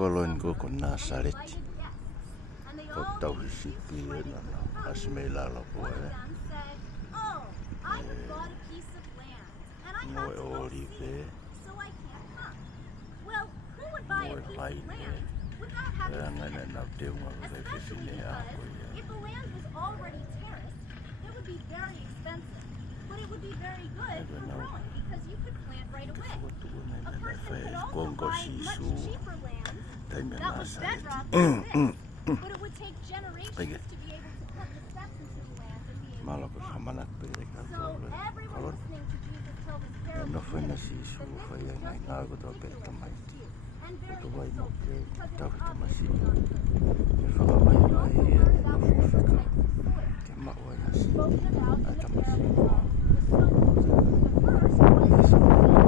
koloin ko con Nazaret. Ko tau hisipi na asmela la poe. No olive. No paine. Ngana na teu nga ke fine ako ya. If the land was already terraced, it would be very expensive. But it would be very good for growing because you could plant right away. A person could also buy much cheaper land that was bedrock than this. But it would take generations to be able to put the steps into the land and be able Malako to hamanat pele ka So everyone listening to Jesus tell this parable no foi na believes sisu that foi this is na just na as go do ridiculous perto mai. as you. And very Ko vai no insulting ke because tau it's ta obviously masi. not true. E fa mai It mai also e turns na out fo that fa different ka. types of soil Ke ma o ya si. spoken about in the Ata masi. parable of the sower. The first was